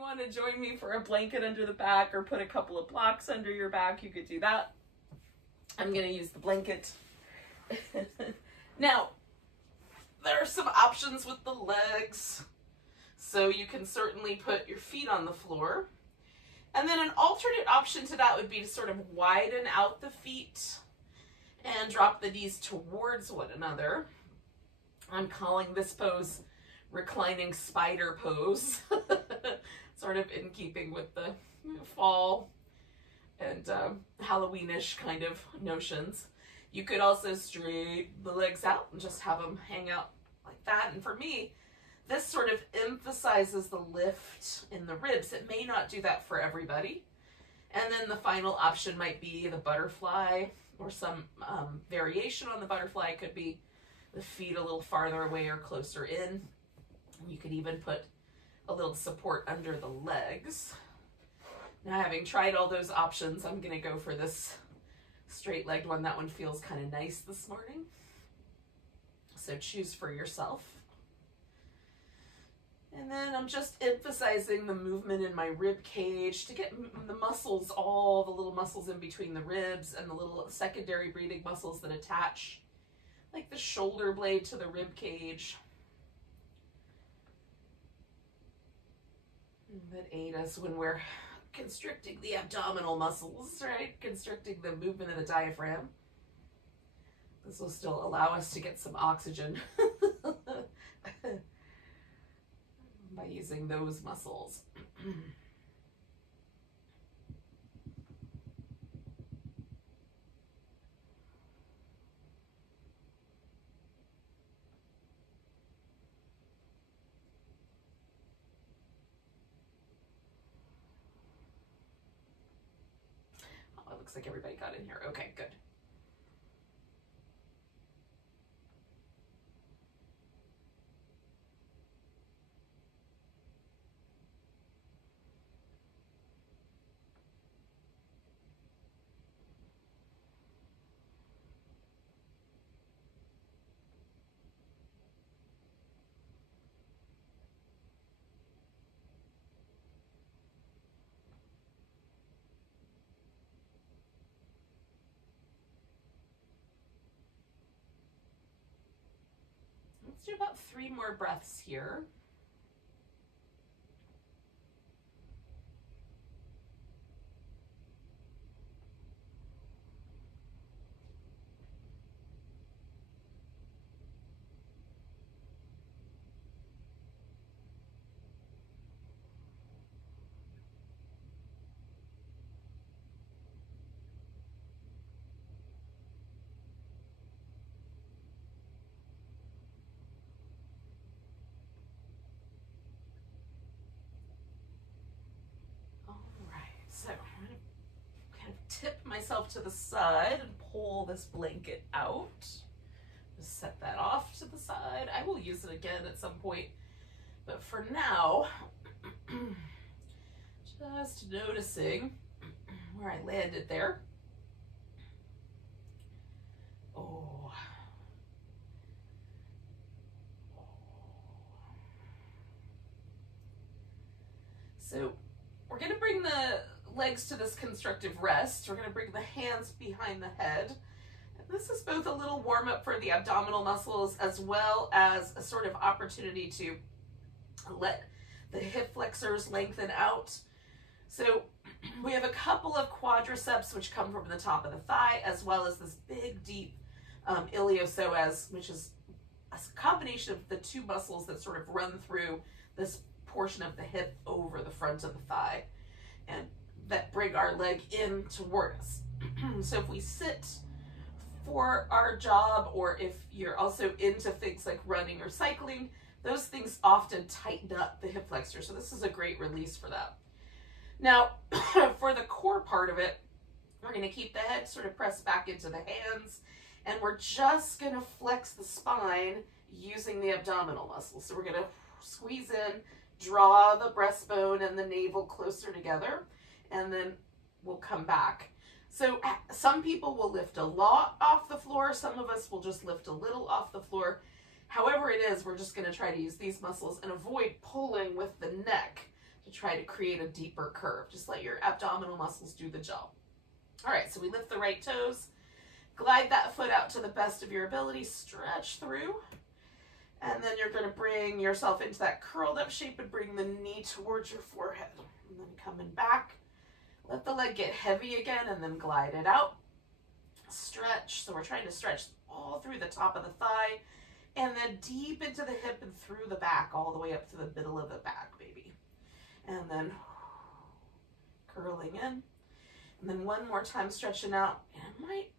you want to join me for a blanket under the back or put a couple of blocks under your back, you could do that. I'm going to use the blanket. Now, there are some options with the legs. So you can certainly put your feet on the floor. And then an alternate option to that would be to sort of widen out the feet and drop the knees towards one another. I'm calling this pose reclining spider pose, sort of in keeping with the fall and Halloweenish kind of notions. You could also straight the legs out and just have them hang out like that. And for me, this sort of emphasizes the lift in the ribs. It may not do that for everybody. And then the final option might be the butterfly, or some variation on the butterfly. It could be the feet a little farther away or closer in. You could even put a little support under the legs. Now, having tried all those options, I'm going to go for this straight-legged one. That one feels kind of nice this morning. So choose for yourself. And then I'm just emphasizing the movement in my rib cage to get the muscles, all the little muscles in between the ribs and the little secondary breathing muscles that attach, like the shoulder blade to the rib cage, that aid us when we're constricting the abdominal muscles, right? Constricting the movement of the diaphragm. This will still allow us to get some oxygen by using those muscles. Oh, it looks like everybody got in here. Okay, good. Let's do about 3 more breaths here. So I'm going to kind of tip myself to the side and pull this blanket out. Just set that off to the side. I will use it again at some point, but for now, just noticing where I landed there. Oh. So we're going to bring the legs to this constructive rest. We're going to bring the hands behind the head. And this is both a little warm up for the abdominal muscles as well as a sort of opportunity to let the hip flexors lengthen out. So we have a couple of quadriceps which come from the top of the thigh, as well as this big deep iliopsoas, which is a combination of the 2 muscles that sort of run through this portion of the hip over the front of the thigh and that bring our leg in toward us. So if we sit for our job, or if you're also into things like running or cycling, those things often tighten up the hip flexor. So this is a great release for that. Now, for the core part of it, we're going to keep the head sort of pressed back into the hands, and we're just going to flex the spine using the abdominal muscles. So we're going to squeeze in, draw the breastbone and the navel closer together, and then we'll come back. So some people will lift a lot off the floor. Some of us will just lift a little off the floor. However it is, we're just going to try to use these muscles and avoid pulling with the neck. to try to create a deeper curve. Just let your abdominal muscles do the job. All right, so we lift the right toes, glide that foot out to the best of your ability, stretch through, and then you're going to bring yourself into that curled up shape and bring the knee towards your forehead. And then coming back, let the leg get heavy again and then glide it out. Stretch, so we're trying to stretch all through the top of the thigh and then deep into the hip and through the back, all the way up to the middle of the back, baby. And then curling in. And then one more time stretching out. And it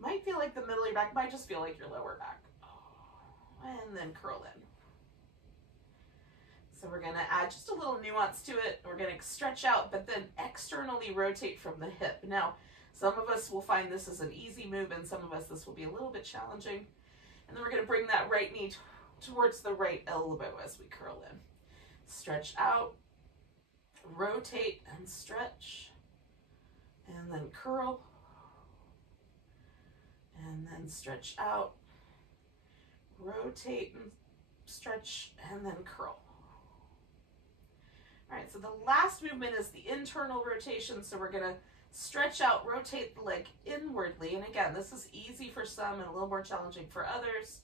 might feel like the middle of your back, might just feel like your lower back. And then curl in. So we're going to add just a little nuance to it. We're going to stretch out, but then externally rotate from the hip. Now, some of us will find this is an easy move, and some of us this will be a little bit challenging. And then we're going to bring that right knee towards the right elbow as we curl in. Stretch out, rotate and stretch, and then curl, and then stretch out, rotate and stretch, and then curl. All right, so the last movement is the internal rotation. So we're going to stretch out, rotate the leg inwardly. And again, this is easy for some and a little more challenging for others.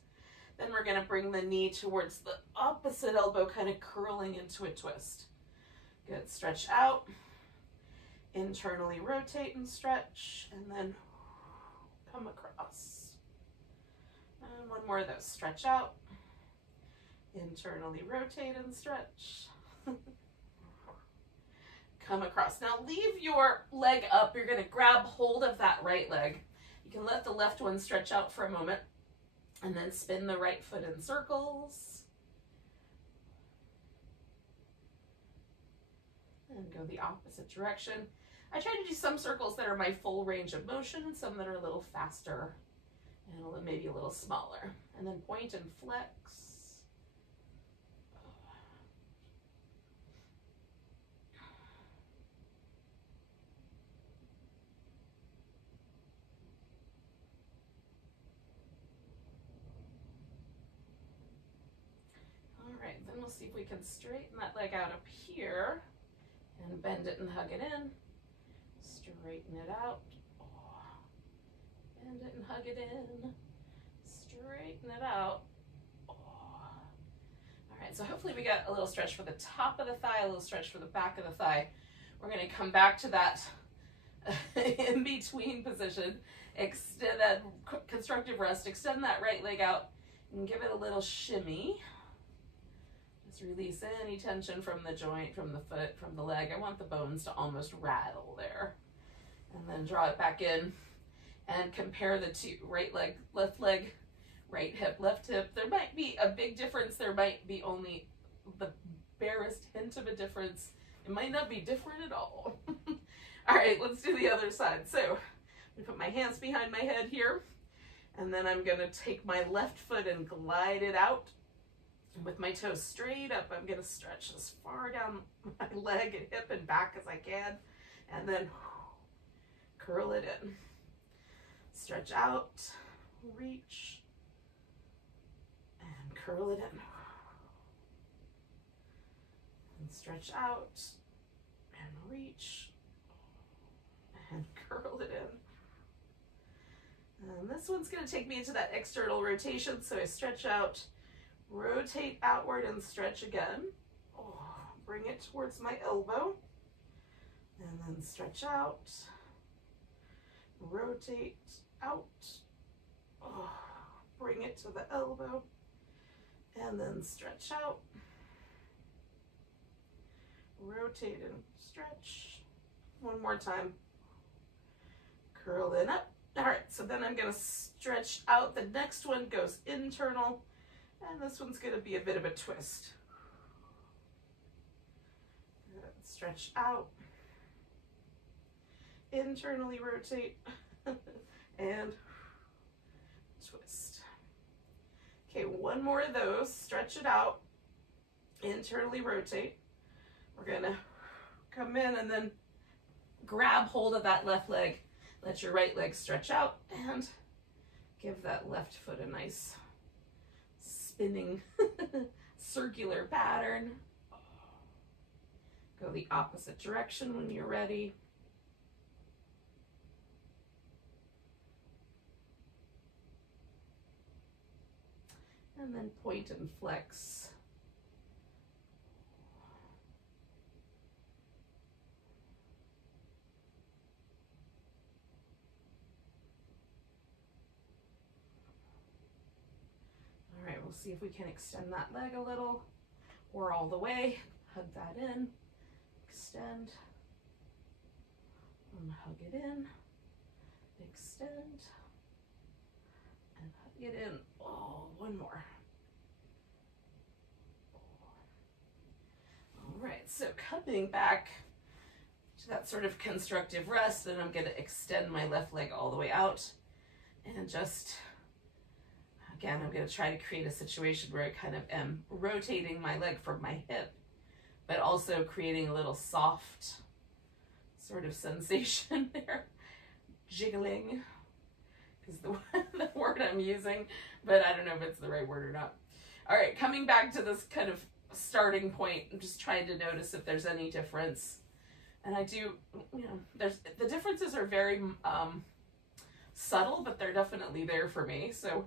Then we're going to bring the knee towards the opposite elbow, kind of curling into a twist. Good. Stretch out, internally rotate and stretch, and then come across. And one more of those. Stretch out, internally rotate and stretch. Come across. Now leave your leg up. You're going to grab hold of that right leg. You can let the left one stretch out for a moment and then spin the right foot in circles. And go the opposite direction. I try to do some circles that are my full range of motion and some that are a little faster and maybe a little smaller. And then point and flex. Then we'll see if we can straighten that leg out up here and bend it and hug it in. Straighten it out. Bend it and hug it in. Straighten it out. All right, so hopefully we got a little stretch for the top of the thigh, a little stretch for the back of the thigh. We're going to come back to that in-between position. Extend that constructive rest. Extend that right leg out and give it a little shimmy. Release any tension from the joint, from the foot, from the leg. I want the bones to almost rattle there. And then draw it back in and compare the two, right leg, right hip, left hip. There might be a big difference. There might be only the barest hint of a difference. It might not be different at all. All right, let's do the other side. So I'm gonna put my hands behind my head here, and then I'm gonna take my left foot and glide it out. And with my toes straight up, I'm going to stretch as far down my leg and hip and back as I can. And then curl it in. Stretch out, reach, and curl it in. And stretch out, and reach, and curl it in. And this one's going to take me into that external rotation. So I stretch out, rotate outward and stretch again. Bring it towards my elbow. And then stretch out. Rotate out. Bring it to the elbow. And then stretch out. Rotate and stretch. One more time. Curl it up. All right, so then I'm going to stretch out. The next one goes internal. And this one's going to be a bit of a twist. Good. Stretch out. Internally rotate. And twist. Okay, one more of those. Stretch it out. Internally rotate. We're going to come in and then grab hold of that left leg. Let your right leg stretch out and give that left foot a nice spinning circular pattern. Go the opposite direction when you're ready. And then point and flex. All right, we'll see if we can extend that leg a little or all the way. Hug that in, extend, and hug it in, extend, and hug it in. Oh, one more. All right, so coming back to that sort of constructive rest, then I'm going to extend my left leg all the way out and just, again, I'm going to try to create a situation where I kind of am rotating my leg from my hip, but also creating a little soft sort of sensation there. Jiggling is the word I'm using, but I don't know if it's the right word or not. All right, coming back to this kind of starting point, I'm just trying to notice if there's any difference. And I do, you know, the differences are very subtle, but they're definitely there for me. So,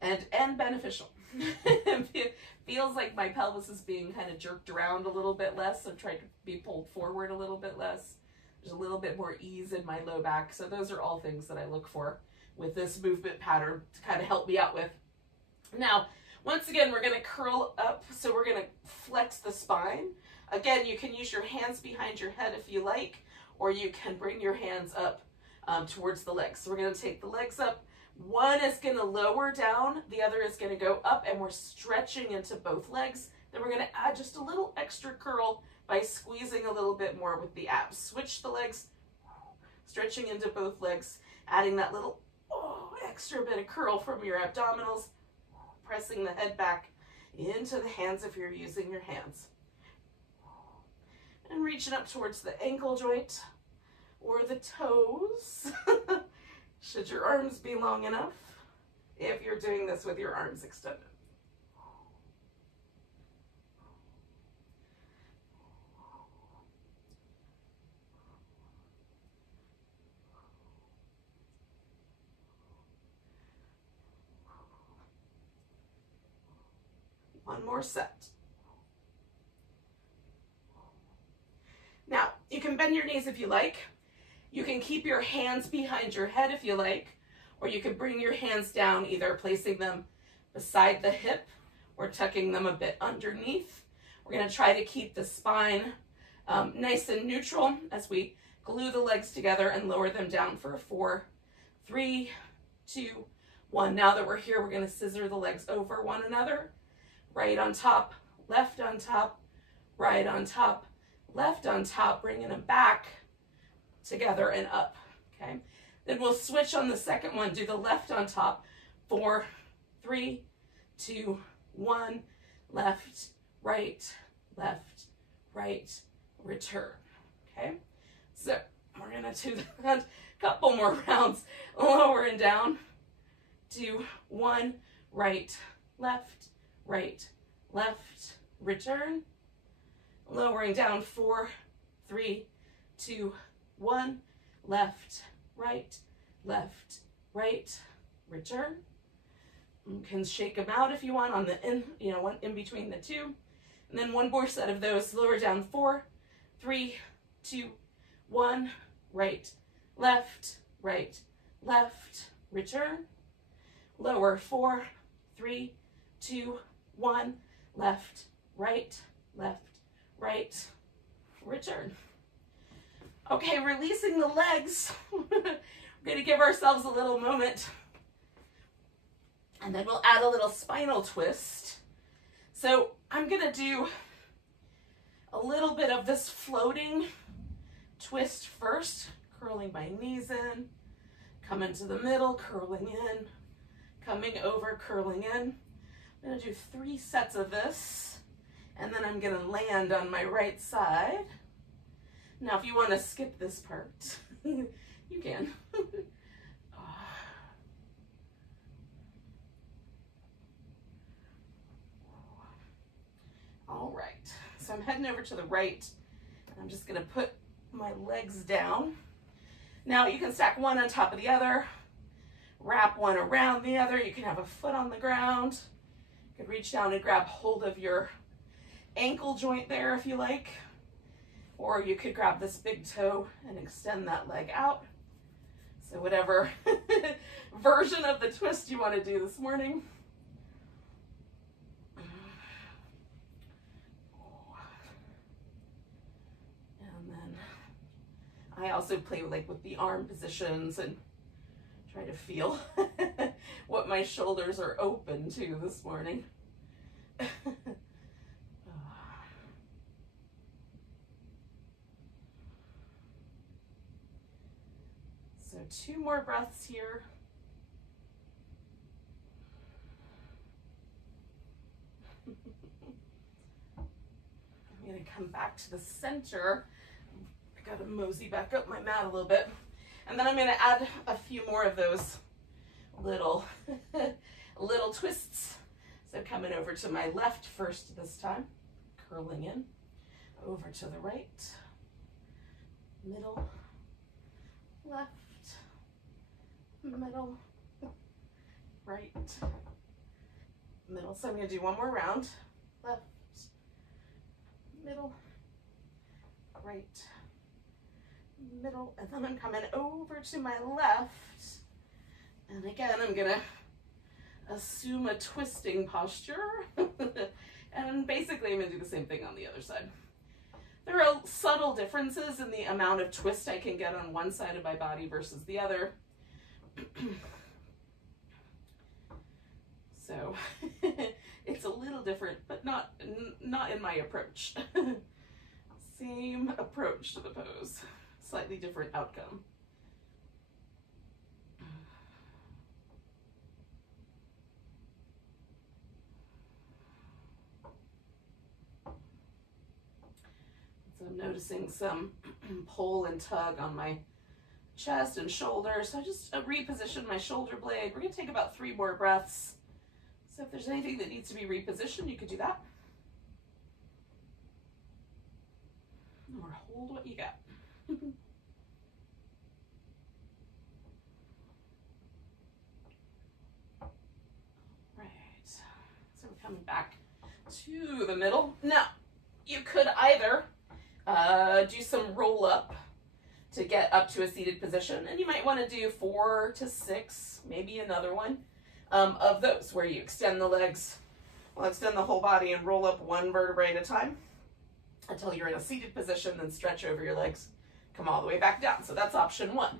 and beneficial. It feels like my pelvis is being kind of jerked around a little bit less, so trying to be pulled forward a little bit less. There's a little bit more ease in my low back. So those are all things that I look for with this movement pattern to kind of help me out with. Now, once again, we're going to curl up. So we're going to flex the spine. Again, you can use your hands behind your head if you like, or you can bring your hands up towards the legs. So we're going to take the legs up. One is going to lower down, the other is going to go up, and we're stretching into both legs. Then we're going to add just a little extra curl by squeezing a little bit more with the abs. Switch the legs, stretching into both legs, adding that little extra bit of curl from your abdominals, pressing the head back into the hands if you're using your hands. And reaching up towards the ankle joint or the toes. Should your arms be long enough, if you're doing this with your arms extended. One more set. Now, you can bend your knees if you like. You can keep your hands behind your head if you like, or you can bring your hands down, either placing them beside the hip or tucking them a bit underneath. We're going to try to keep the spine nice and neutral as we glue the legs together and lower them down for 4, 3, 2, 1. Now that we're here, we're going to scissor the legs over one another. Right on top, left on top, right on top, left on top, bringing them back together and up, okay? Then we'll switch on the second one, do the left on top. 4, 3, 2, 1, left, right, return, okay? So we're gonna do that a couple more rounds, lower and down. 2, 1, right, left, return. Lowering down, 4, 3, 2, 1, left, right, return. You can shake them out if you want on the one in between the two. And then one more set of those. Lower down, 4, 3, 2, 1, right, left, return. Lower, 4, 3, 2, 1, left, right, return. Okay, releasing the legs. We're going to give ourselves a little moment. And then we'll add a little spinal twist. So I'm going to do a little bit of this floating twist first, curling my knees in, coming to the middle, curling in, coming over, curling in. I'm going to do 3 sets of this, and then I'm going to land on my right side. Now, if you want to skip this part, you can. All right, so I'm heading over to the right I'm just gonna put my legs down. Now you can stack one on top of the other, wrap one around the other. You can have a foot on the ground. You could reach down and grab hold of your ankle joint there if you like, or you could grab this big toe and extend that leg out. So whatever version of the twist you want to do this morning. And then I also play with the arm positions and try to feel what my shoulders are open to this morning. So 2 more breaths here. I'm going to come back to the center. I got to mosey back up my mat a little bit. And then I'm going to add a few more of those little twists. So coming over to my left first this time, curling in, over to the right, middle, left, middle, right, middle. So I'm going to do one more round. Left, middle, right, middle, and then I'm coming over to my left. And again, I'm going to assume a twisting posture. And basically, I'm going to do the same thing on the other side. There are subtle differences in the amount of twist I can get on one side of my body versus the other. So it's a little different, but not in my approach. Same approach to the pose, slightly different outcome. So I'm noticing some pull and tug on my chest and shoulders. So I just reposition my shoulder blade. We're going to take about 3 more breaths. So if there's anything that needs to be repositioned, you could do that. Or hold what you got. Right. So we're coming back to the middle. Now, you could either do some roll up to get up to a seated position, and you might want to do 4 to 6, maybe another one of those where you extend the legs, extend the whole body and roll up 1 vertebrae at a time until you're in a seated position, then stretch over your legs, come all the way back down. So that's option 1.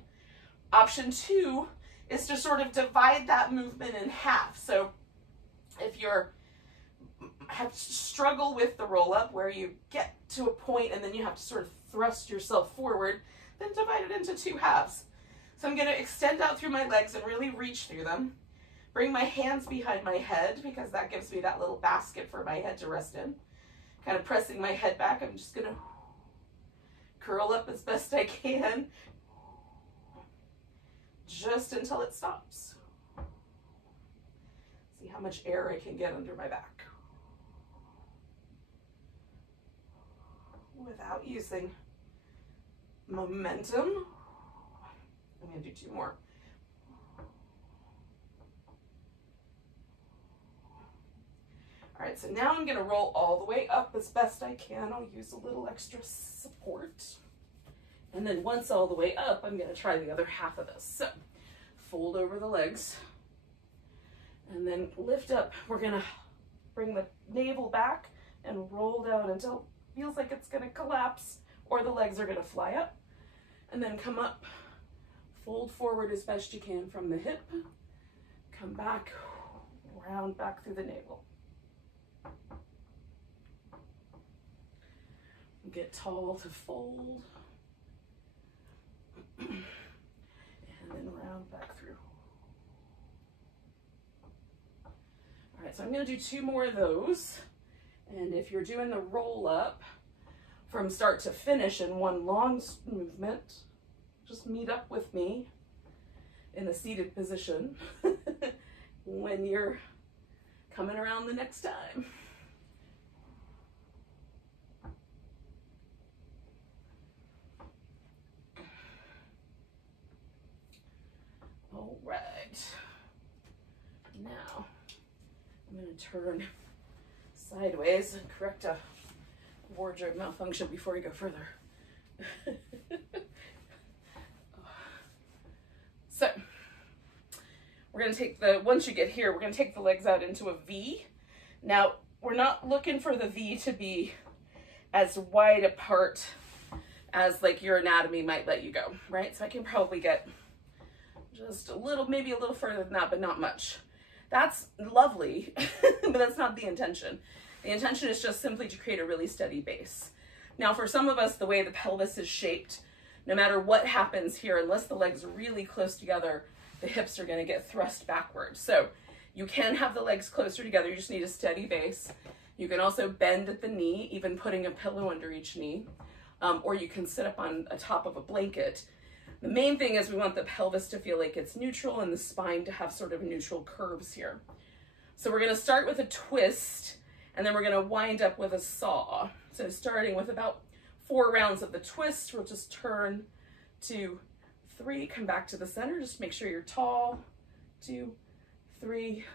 Option 2 is to sort of divide that movement in half. So if you're struggle with the roll up where you get to a point and then you have to sort of thrust yourself forward, then divide it into 2 halves. So I'm going to extend out through my legs and really reach through them. Bring my hands behind my head because that gives me that little basket for my head to rest in. Kind of pressing my head back. I'm just going to curl up as best I can just until it stops. See how much air I can get under my back without using momentum. I'm going to do 2 more. All right, so now I'm going to roll all the way up as best I can. I'll use a little extra support. And then once all the way up, I'm going to try the other half of this. So fold over the legs and then lift up. We're going to bring the navel back and roll down until it feels like it's going to collapse or the legs are going to fly up. And then come up, fold forward as best you can from the hip. Come back, round back through the navel. Get tall to fold. And then round back through. All right, so I'm going to do 2 more of those. And if you're doing the roll up from start to finish in one long movement, just meet up with me in a seated position when you're coming around the next time. right. Now I'm going to turn sideways and correct a wardrobe malfunction before we go further. So we're going to take once you get here, we're going to take the legs out into a V. Now, we're not looking for the V to be as wide apart as like your anatomy might let you go, right? So I can probably get just a little, maybe a little further than that, but not much. That's lovely, but that's not the intention. The intention is just simply to create a really steady base. Now, for some of us, the way the pelvis is shaped, no matter what happens here, unless the legs are really close together, the hips are going to get thrust backwards. So you can have the legs closer together. You just need a steady base. You can also bend at the knee, even putting a pillow under each knee, or you can sit up on a top of a blanket. The main thing is we want the pelvis to feel like it's neutral and the spine to have sort of neutral curves here. So we're going to start with a twist, and then we're going to wind up with a saw. So starting with about 4 rounds of the twist, we'll just turn 2, 3, come back to the center. Just make sure you're tall. 2, 3,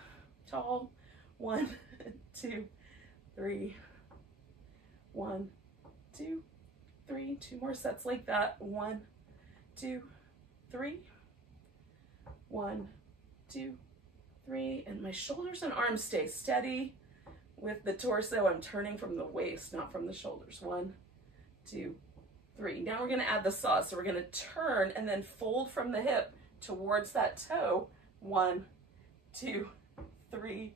tall. 1, 2, 3. 1, 2, 3. 2 more sets like that. 1, 2, 3. 1, 2, 3. And my shoulders and arms stay steady. With the torso, I'm turning from the waist, not from the shoulders. 1, 2, 3. Now we're going to add the saw. So we're going to turn and then fold from the hip towards that toe. 1, 2, 3.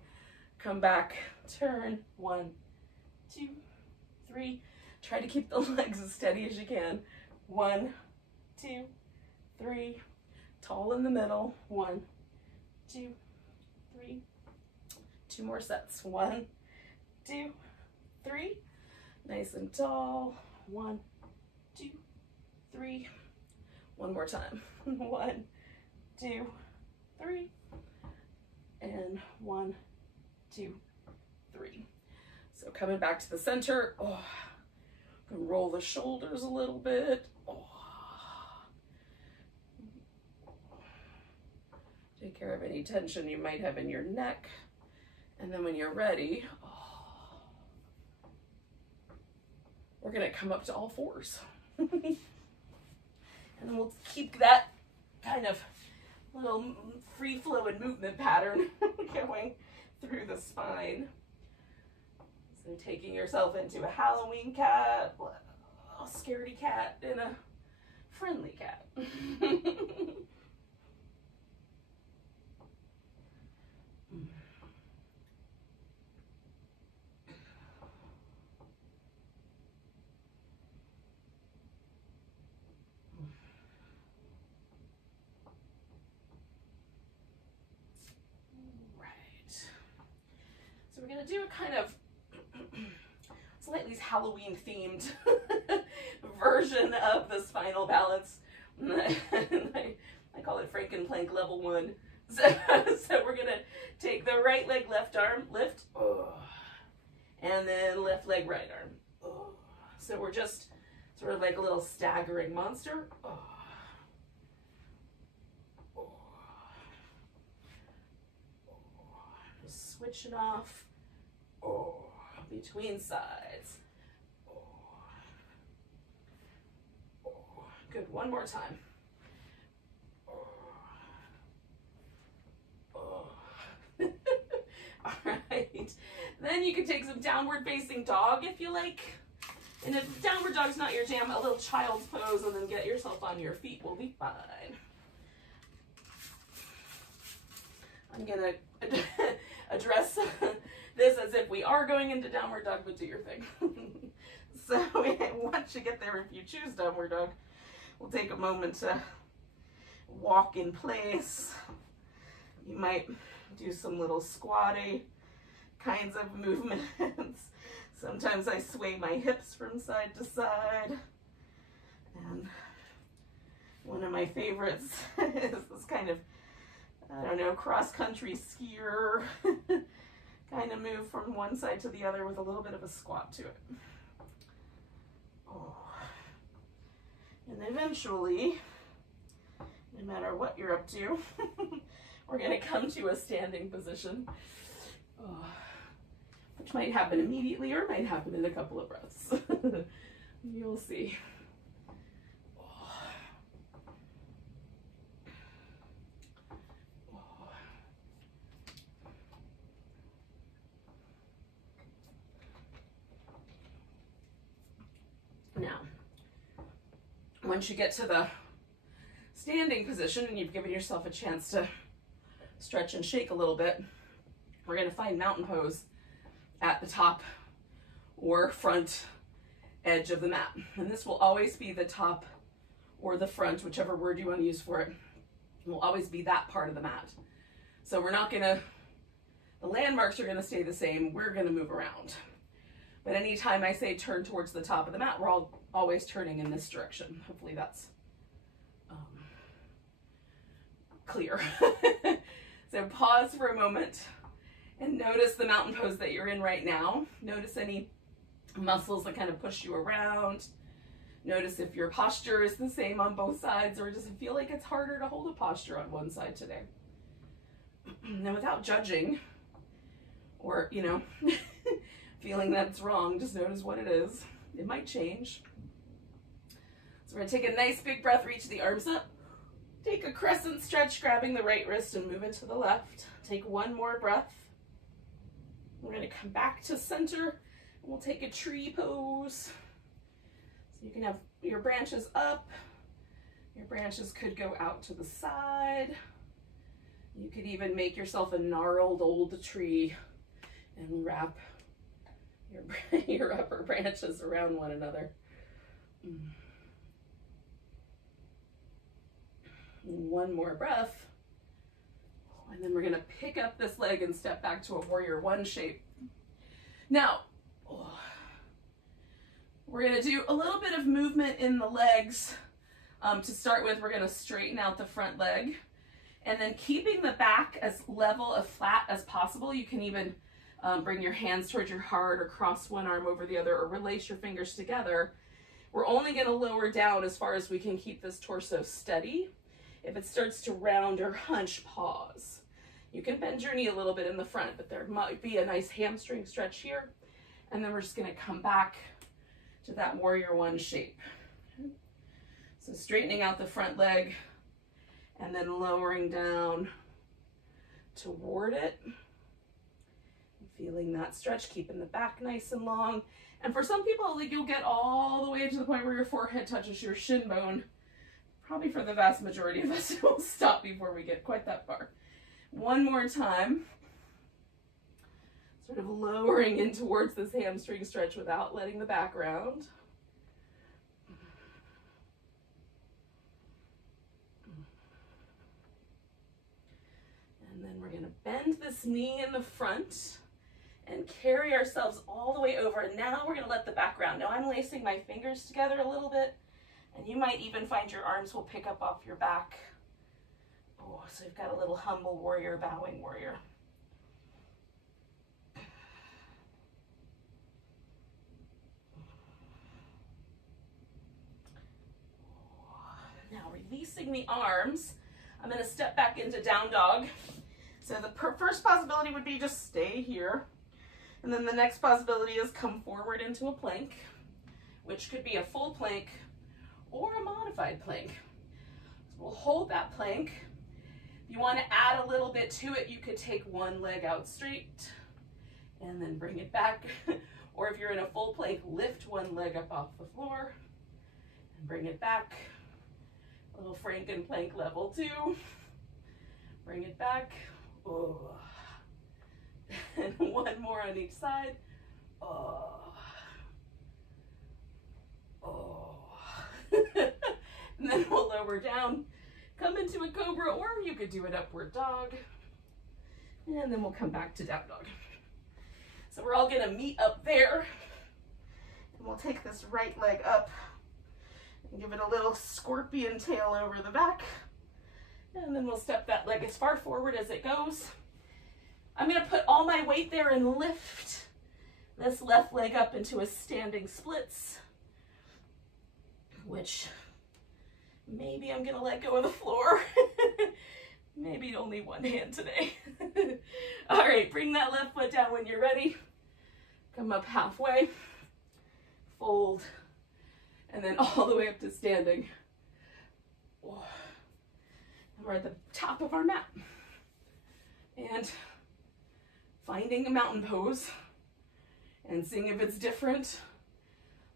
Come back, turn. 1, 2, 3. Try to keep the legs as steady as you can. 1, 2, 3. Tall in the middle. 1, 2, 3. 2 more sets. 1, 2, 3. Nice and tall. 1, 2, 3. One more time. 1, 2, 3. And 1, 2, 3. So coming back to the center. Oh, roll the shoulders a little bit. Oh. Take care of any tension you might have in your neck. And then when you're ready, we're going to come up to all 4s. And then we'll keep that kind of little free-flowing movement pattern going through the spine. So taking yourself into a Halloween cat, a scaredy cat, and a friendly cat. So we're going to do a kind of slightly Halloween themed version of the spinal balance. I call it Frankenplank Level One. So we're going to take the right leg, left arm, lift, and then left leg, right arm. So we're just sort of like a little staggering monster. Just switch it off. Between sides. Good, one more time. All right, then you can take some downward facing dog if you like. And if downward dog's not your jam, a little child's pose and then get yourself on your feet will be fine. I'm gonna address this as if we are going into downward dog, but do your thing. So once you get there, if you choose downward dog, we'll take a moment to walk in place. You might do some little squatty kinds of movements. Sometimes I sway my hips from side to side. And one of my favorites is this kind of, I don't know, cross-country skier kind of move from one side to the other with a little bit of a squat to it. And eventually, no matter what you're up to, We're going to come to a standing position, which might happen immediately or might happen in a couple of breaths. You'll see. Now, once you get to the standing position and you've given yourself a chance to stretch and shake a little bit, we're going to find mountain pose at the top or front edge of the mat. And this will always be the top or the front, whichever word you want to use for it. It will always be that part of the mat. So we're not going to, the landmarks are going to stay the same. We're going to move around. But anytime I say turn towards the top of the mat, we're always turning in this direction. Hopefully that's clear. So pause for a moment and notice the mountain pose that you're in right now. Notice any muscles that kind of push you around. Notice if your posture is the same on both sides, or does it feel like it's harder to hold a posture on one side today? Now, without judging or, you know, feeling that it's wrong, just notice what it is. It might change. So we're going to take a nice big breath, reach the arms up. Take a crescent stretch, grabbing the right wrist and moving to the left. Take one more breath. We're going to come back to center, and we'll take a tree pose. So you can have your branches up. Your branches could go out to the side. You could even make yourself a gnarled old tree and wrap your upper branches around one another. One more breath, and then we're going to pick up this leg and step back to a warrior one shape. Now, we're going to do a little bit of movement in the legs. To start with, we're going to straighten out the front leg, and then keeping the back as level of flat as possible. You can even bring your hands towards your heart or cross one arm over the other or relace your fingers together. We're only going to lower down as far as we can keep this torso steady. If it starts to round or hunch, pause. You can bend your knee a little bit in the front, but there might be a nice hamstring stretch here. And then we're just going to come back to that warrior one shape. So straightening out the front leg and then lowering down toward it. Feeling that stretch, keeping the back nice and long. And for some people, like, you'll get all the way to the point where your forehead touches your shin bone. Probably for the vast majority of us, we'll stop before we get quite that far. One more time. Sort of lowering in towards this hamstring stretch without letting the back round. And then we're going to bend this knee in the front and carry ourselves all the way over. And now we're going to let the back round. Now I'm lacing my fingers together a little bit. And you might even find your arms will pick up off your back. Oh, so you've got a little humble warrior, bowing warrior. Now releasing the arms, I'm going to step back into down dog. So the first possibility would be just stay here. And then the next possibility is come forward into a plank, which could be a full plank or a modified plank. So we'll hold that plank. If you want to add a little bit to it, you could take one leg out straight and then bring it back. Or if you're in a full plank, lift one leg up off the floor and bring it back. A little Frankenplank Level 2. Bring it back. Oh. And one more on each side. Oh. Oh. And then we'll lower down, come into a cobra, or you could do an upward dog. And then we'll come back to down dog. So we're all gonna meet up there. And we'll take this right leg up and give it a little scorpion tail over the back. And then we'll step that leg as far forward as it goes. I'm gonna put all my weight there and lift this left leg up into a standing splits, which maybe I'm gonna let go of the floor. Maybe only one hand today. All right, bring that left foot down when you're ready. Come up halfway, fold, and then all the way up to standing. And we're at the top of our mat. And finding a mountain pose and seeing if it's different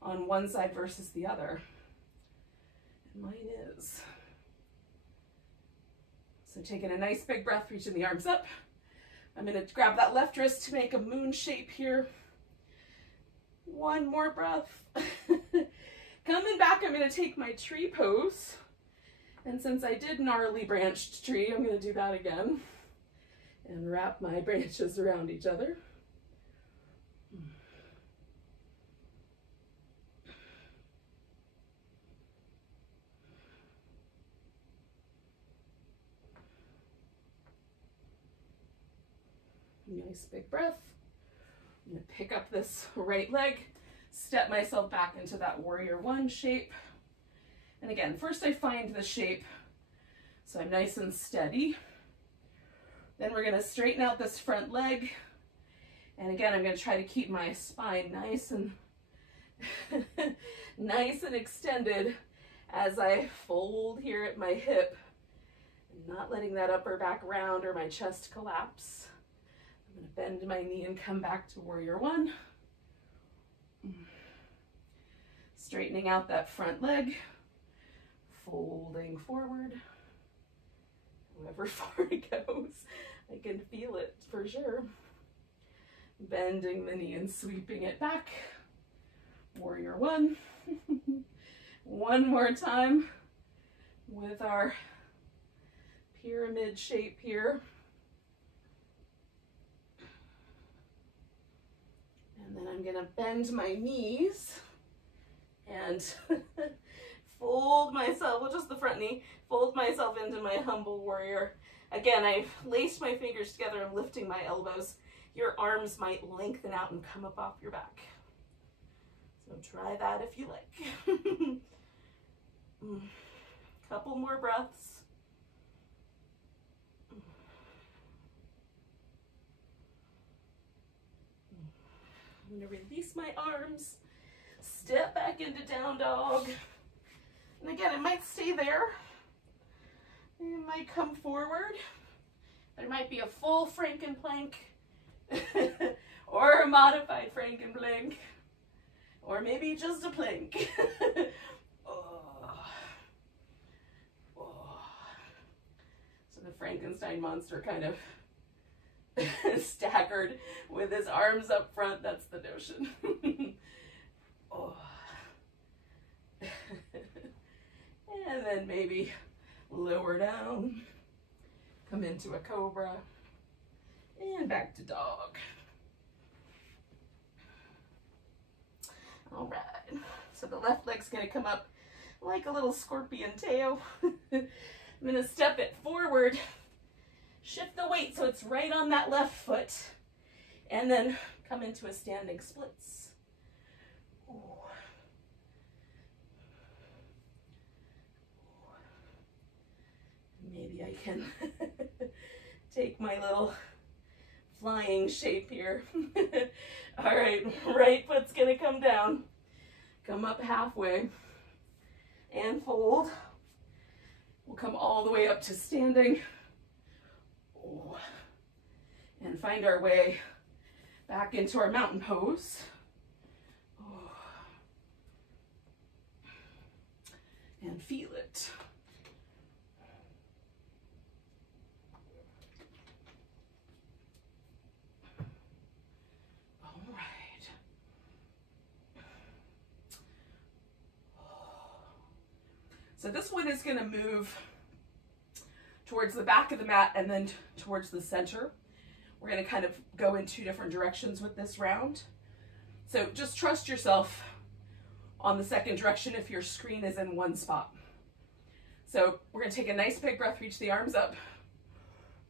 on one side versus the other. And mine is. So taking a nice big breath, reaching the arms up. I'm going to grab that left wrist to make a moon shape here. One more breath. Coming back, I'm going to take my tree pose. And since I did gnarly branched tree, I'm going to do that again. And wrap my branches around each other. Nice big breath. I'm going to pick up this right leg, step myself back into that warrior one shape. And again, first I find the shape so I'm nice and steady. Then we're going to straighten out this front leg. And again, I'm going to try to keep my spine nice and nice and extended as I fold here at my hip, not letting that upper back round or my chest collapse. I'm going to bend my knee and come back to warrior one. Straightening out that front leg, folding forward. However far it goes, I can feel it for sure. Bending the knee and sweeping it back. Warrior one. One more time with our pyramid shape here. And then I'm gonna bend my knees and fold myself, well, just the front knee, fold myself into my humble warrior. Again, I've laced my fingers together and lifting my elbows. Your arms might lengthen out and come up off your back. So try that if you like. Couple more breaths. I'm going to release my arms, step back into down dog. And again, it might stay there. It might come forward. There might be a full Frankenplank or a modified Frankenplank, or maybe just a plank. So the Frankenstein monster kind of staggered with his arms up front. That's the notion. And then maybe lower down, come into a cobra, and back to dog. All right, so the left leg's gonna come up like a little scorpion tail. I'm gonna step it forward, shift the weight so it's right on that left foot, and then come into a standing splits. Ooh. Maybe I can take my little flying shape here. All right, right foot's gonna come down, come up halfway, and fold. We'll come all the way up to standing. Ooh. And find our way back into our mountain pose. Ooh. And feel it. So this one is going to move towards the back of the mat and then towards the center. We're going to kind of go in two different directions with this round. So just trust yourself on the second direction if your screen is in one spot. So we're going to take a nice big breath, reach the arms up,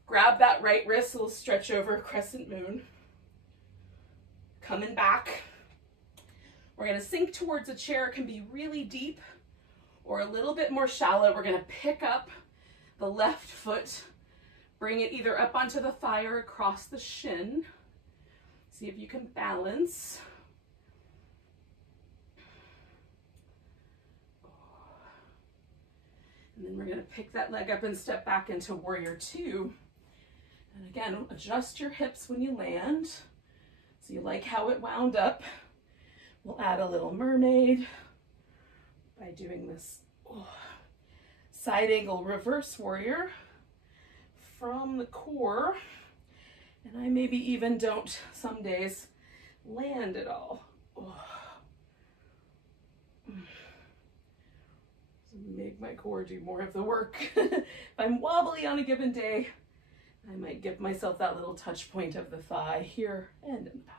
grab that right wrist, a little stretch over, crescent moon. Coming back. We're going to sink towards a chair. It can be really deep or a little bit more shallow. We're going to pick up the left foot Bring it either up onto the thigh or across the shin. See if you can balance. And then we're going to pick that leg up and step back into warrior two. And again, adjust your hips when you land. So you like how it wound up. We'll add a little mermaid by doing this side angle reverse warrior from the core. And I maybe even don't some days land at all. Make my core do more of the work. If I'm wobbly on a given day, I might give myself that little touch point of the thigh here and in the back.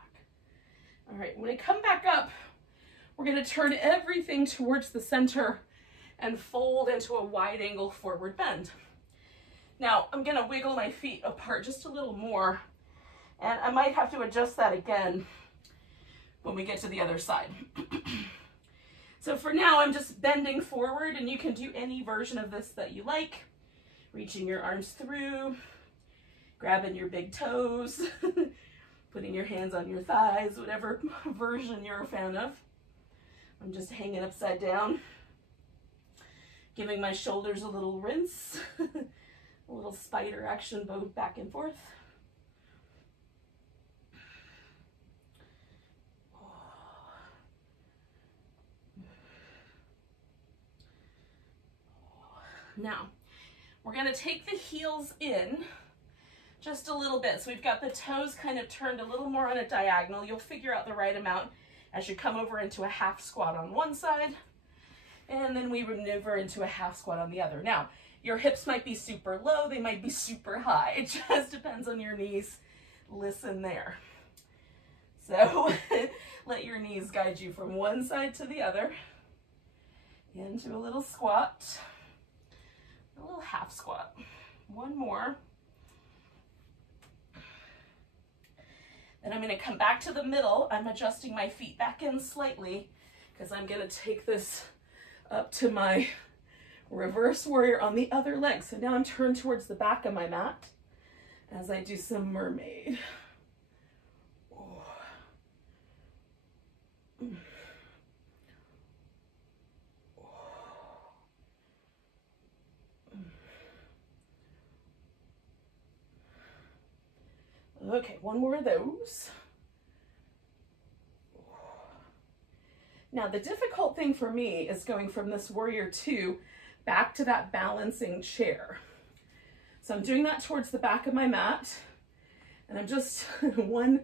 All right, when I come back up, we're going to turn everything towards the center and fold into a wide angle forward bend. Now, I'm going to wiggle my feet apart just a little more, and I might have to adjust that again when we get to the other side. So for now, I'm just bending forward, and you can do any version of this that you like. Reaching your arms through, grabbing your big toes, putting your hands on your thighs, whatever version you're a fan of. I'm just hanging upside down, giving my shoulders a little rinse, a little spider action, both back and forth. Now, we're going to take the heels in just a little bit. So we've got the toes kind of turned a little more on a diagonal. You'll figure out the right amount as you come over into a half squat on one side, and then we maneuver into a half squat on the other. Now, your hips might be super low, they might be super high. It just depends on your knees. Listen there. So let your knees guide you from one side to the other into a little squat. A little half squat. One more. Then I'm going to come back to the middle. I'm adjusting my feet back in slightly because I'm going to take this up to my reverse warrior on the other leg. So now I'm turned towards the back of my mat as I do some mermaid. Okay, one more of those. Now the difficult thing for me is going from this warrior two back to that balancing chair. So I'm doing that towards the back of my mat, and I'm just one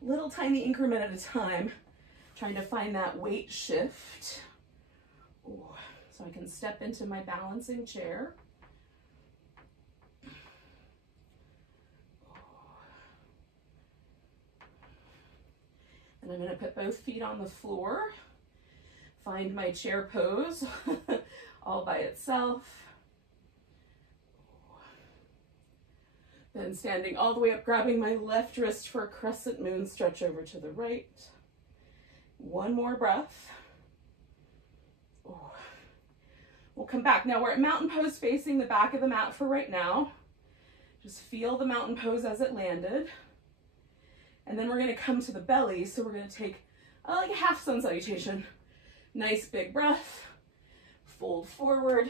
little tiny increment at a time trying to find that weight shift. So I can step into my balancing chair. And I'm going to put both feet on the floor, find my chair pose all by itself. Then standing all the way up, grabbing my left wrist for a crescent moon stretch over to the right. One more breath. We'll come back. Now we're at mountain pose facing the back of the mat for right now. Just feel the mountain pose as it landed. And then we're going to come to the belly. So we're going to take like a half sun salutation. Nice big breath. Fold forward.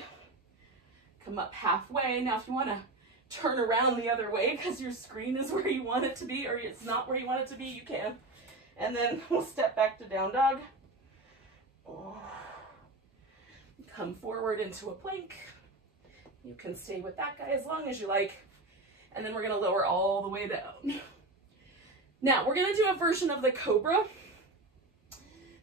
Come up halfway. Now if you want to turn around the other way because your screen is where you want it to be or it's not where you want it to be, you can. And then we'll step back to down dog. Come forward into a plank. You can stay with that guy as long as you like. And then we're going to lower all the way down. Now, we're going to do a version of the Cobra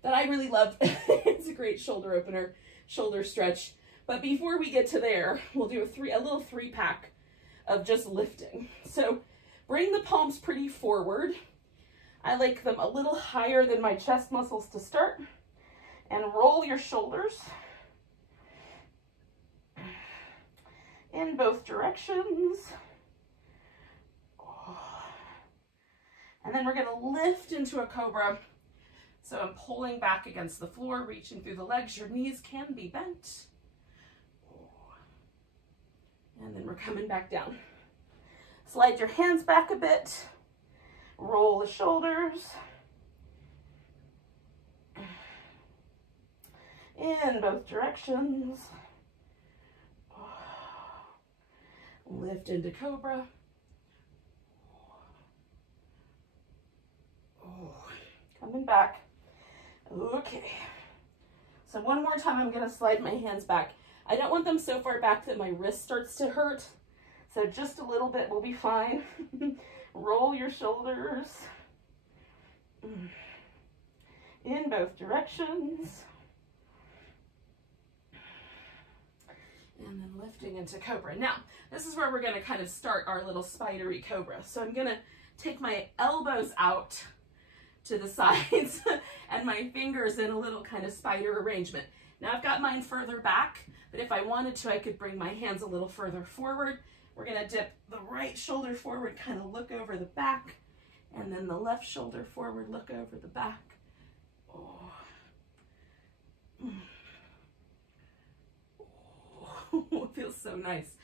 that I really love. It's a great shoulder opener, shoulder stretch. But before we get to there, we'll do a little three-pack of just lifting. So bring the palms pretty forward. I like them a little higher than my chest muscles to start. And roll your shoulders in both directions. And then we're going to lift into a Cobra. So I'm pulling back against the floor, reaching through the legs. Your knees can be bent. And then we're coming back down. Slide your hands back a bit. Roll the shoulders. In both directions. Lift into Cobra. Coming back. Okay. So one more time, I'm going to slide my hands back. I don't want them so far back that my wrist starts to hurt. So just a little bit will be fine. Roll your shoulders. In both directions. And then lifting into Cobra. Now, this is where we're going to kind of start our little spidery Cobra. So I'm going to take my elbows out to the sides and my fingers in a little kind of spider arrangement. Now I've got mine further back, but if I wanted to, I could bring my hands a little further forward. We're going to dip the right shoulder forward, kind of look over the back, and then the left shoulder forward, look over the back. Oh. Oh, it feels so nice.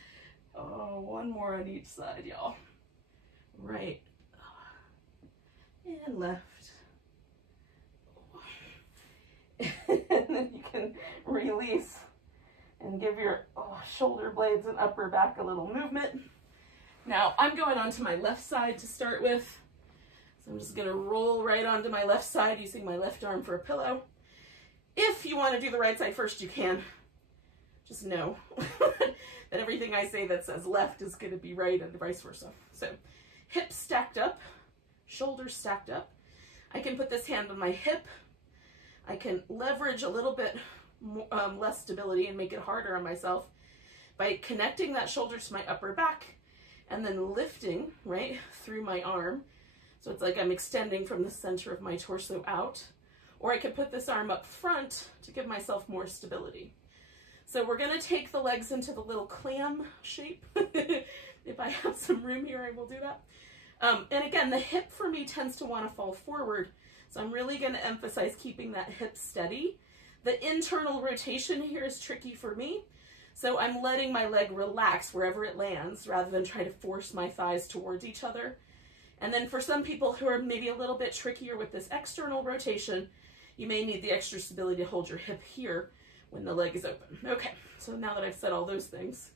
Oh, one more on each side, y'all. Right. And left. And then you can release and give your shoulder blades and upper back a little movement. Now I'm going onto my left side to start with. So I'm just going to roll right onto my left side using my left arm for a pillow. If you want to do the right side first, you can. Just know that everything I say that says left is going to be right and vice versa. So hips stacked up, shoulders stacked up. I can put this hand on my hip. I can leverage a little bit less stability and make it harder on myself by connecting that shoulder to my upper back and then lifting right through my arm. So it's like I'm extending from the center of my torso out. Or I could put this arm up front to give myself more stability. So we're going to take the legs into the little clam shape. If I have some room here, I will do that. And again, the hip for me tends to want to fall forward. So I'm really going to emphasize keeping that hip steady. The internal rotation here is tricky for me. So I'm letting my leg relax wherever it lands rather than try to force my thighs towards each other. And then for some people who are maybe a little bit trickier with this external rotation, you may need the extra stability to hold your hip here when the leg is open. Okay, so now that I've said all those things,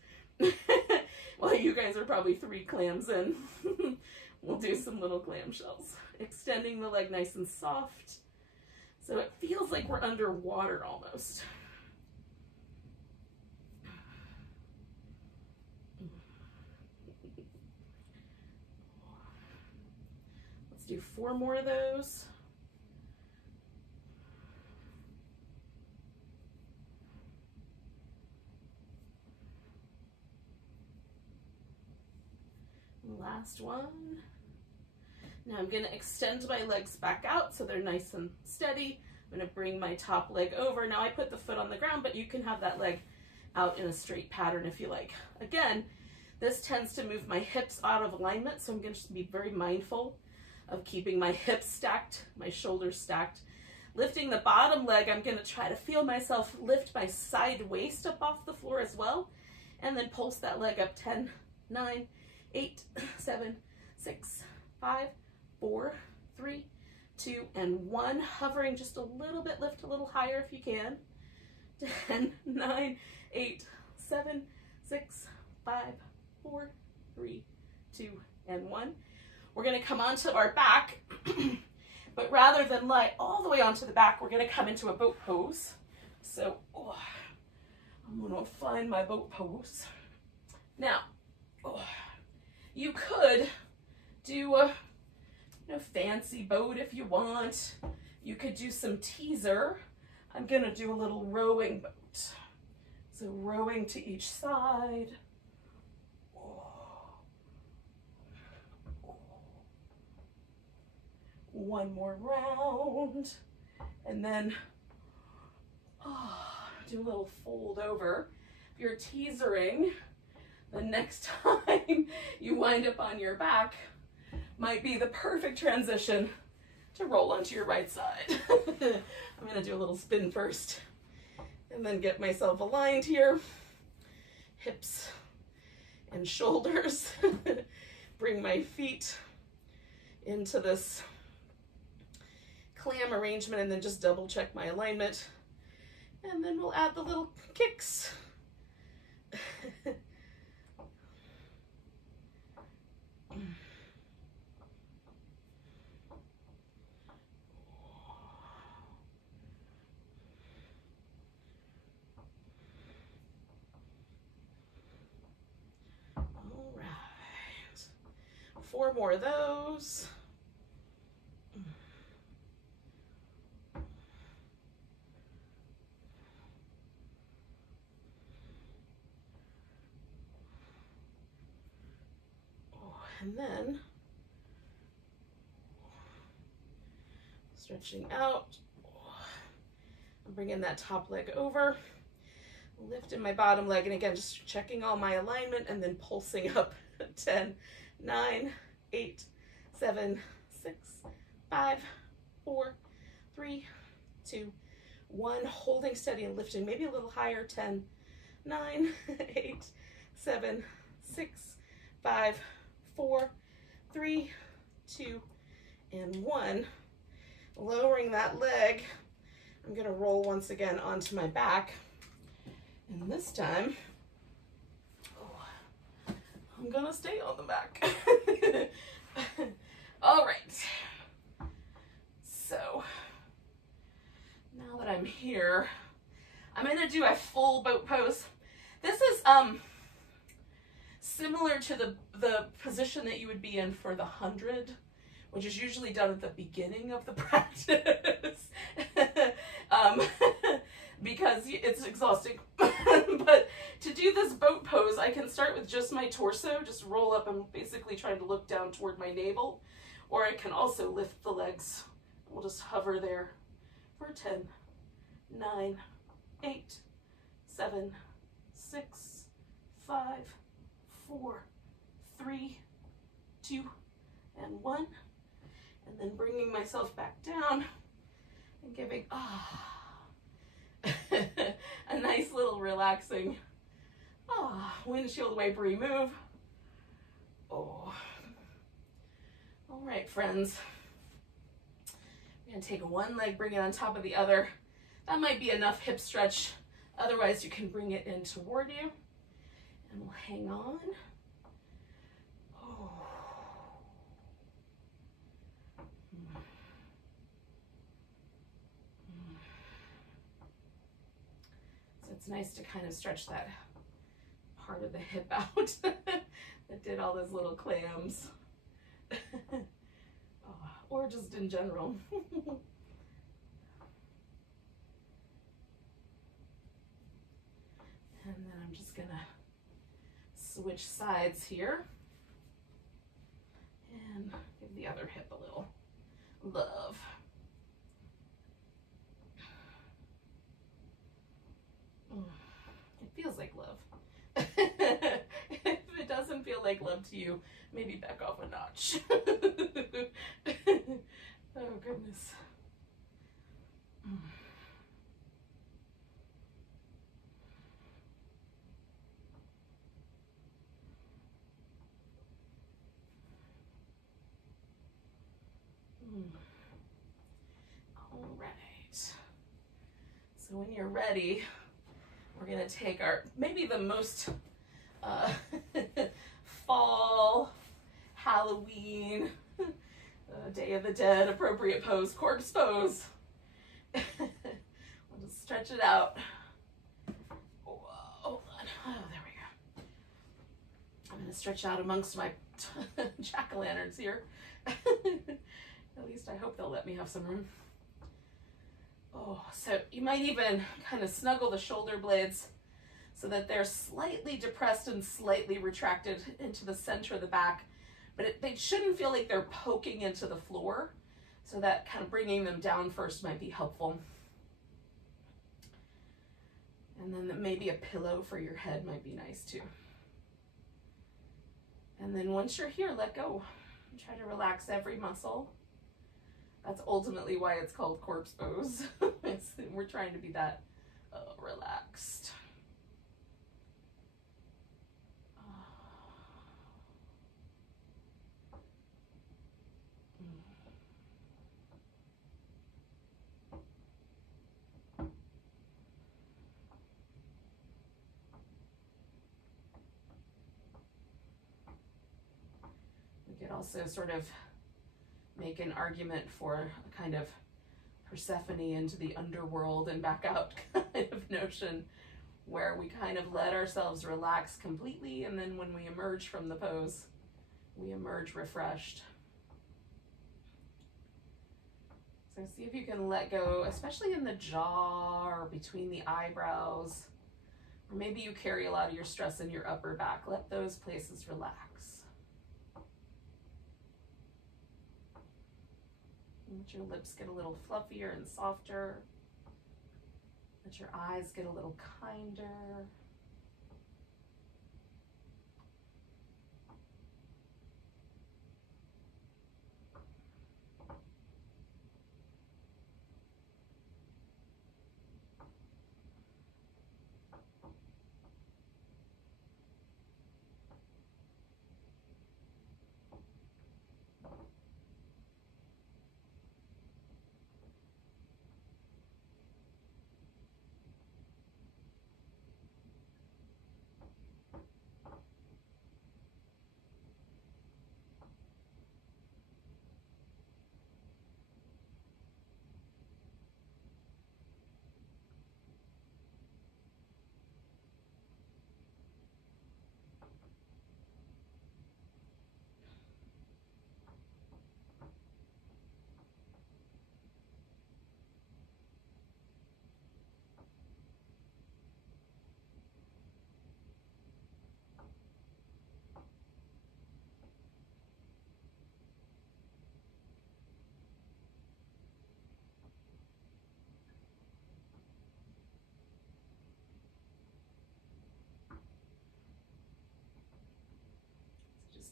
well, you guys are probably 3 clams in. We'll do some little clamshells. Extending the leg nice and soft. So it feels like we're underwater almost. Let's do 4 more of those. Last one. Now I'm going to extend my legs back out so they're nice and steady. I'm going to bring my top leg over. Now I put the foot on the ground, but you can have that leg out in a straight pattern if you like. Again, this tends to move my hips out of alignment, so I'm going to be very mindful of keeping my hips stacked, my shoulders stacked. Lifting the bottom leg, I'm going to try to feel myself lift my side waist up off the floor as well, and then pulse that leg up. 10, 9, 8, 7, 6, 5, 4, 3, 2, and 1. Hovering just a little bit, lift a little higher if you can. 10, 9, 8, 7, 6, 5, 4, 3, 2, and 1. We're going to come onto our back, but rather than lie all the way onto the back, we're going to come into a boat pose. So I'm going to find my boat pose. Now, you could do a fancy boat if you want. You could do some teaser. I'm going to do a little rowing boat. So rowing to each side. One more round. And then do a little fold over. If you're teasering, the next time you wind up on your back might be the perfect transition to roll onto your right side. I'm going to do a little spin first and then get myself aligned here. Hips and shoulders bring my feet into this clam arrangement and then just double check my alignment. And then we'll add the little kicks. All right. 4 more of those. And then stretching out, I'm bringing that top leg over, lifting my bottom leg, and again, just checking all my alignment and then pulsing up. 10, 9, 8, 7, 6, 5, 4, 3, 2, 1, holding steady and lifting, maybe a little higher. 10, 9, 8, 7, 6, 5, 4, 3, 2, and 1. Lowering that leg, I'm going to roll once again onto my back. And this time, I'm going to stay on the back. All right. So, now that I'm here, I'm going to do a full boat pose. This is similar to the position that you would be in for the 100, which is usually done at the beginning of the practice, because it's exhausting. But to do this boat pose, I can start with just my torso, just roll up and basically trying to look down toward my navel, or I can also lift the legs. We'll just hover there for 10, 9, 8, 7, 6, 5, 4, 3, 2, and 1. And then bringing myself back down and giving a nice little relaxing windshield wipery move. Oh. All right, friends. I'm going to take one leg, bring it on top of the other. That might be enough hip stretch. Otherwise, you can bring it in toward you. And we'll hang on. Oh. So it's nice to kind of stretch that part of the hip out that did all those little clams. Or just in general. And then I'm just gonna switch sides here and give the other hip a little love. It feels like love. If it doesn't feel like love to you, maybe back off a notch. Oh goodness. All right. So when you're ready, we're gonna take our, maybe the most fall, Halloween, Day of the Dead appropriate pose, corpse pose. We'll just stretch it out. Whoa, hold on. Oh, there we go. I'm gonna stretch out amongst my jack-o'-lanterns here. At least I hope they'll let me have some room. Oh, so you might even kind of snuggle the shoulder blades so that they're slightly depressed and slightly retracted into the center of the back, but they shouldn't feel like they're poking into the floor, so that kind of bringing them down first might be helpful. And then maybe a pillow for your head might be nice too. And then once you're here, let go. Try to relax every muscle. That's ultimately why it's called corpse pose. We're trying to be that relaxed. also sort of make an argument for a kind of Persephone into the underworld and back out kind of notion, where we kind of let ourselves relax completely, and then when we emerge from the pose, we emerge refreshed. So see if you can let go, especially in the jaw or between the eyebrows, or maybe you carry a lot of your stress in your upper back. Let those places relax. Let your lips get a little fluffier and softer. Let your eyes get a little kinder.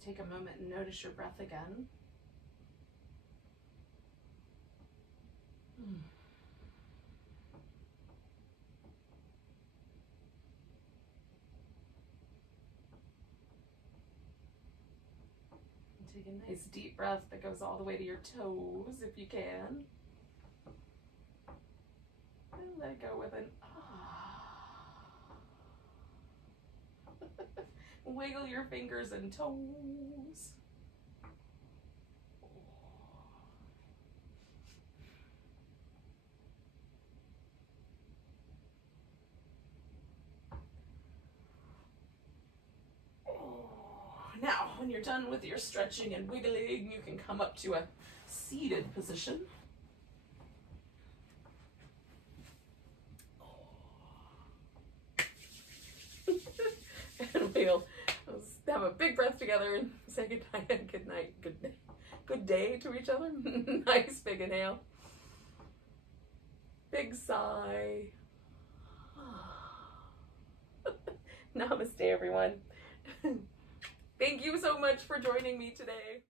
Take a moment and notice your breath again. Take a nice deep breath that goes all the way to your toes if you can. And let it go with an ah. Wiggle your fingers and toes. Now, when you're done with your stretching and wiggling, you can come up to a seated position. And we'll have a big breath together and say good night and good night, good day to each other. Nice big inhale. Big sigh. Namaste, everyone. Thank you so much for joining me today.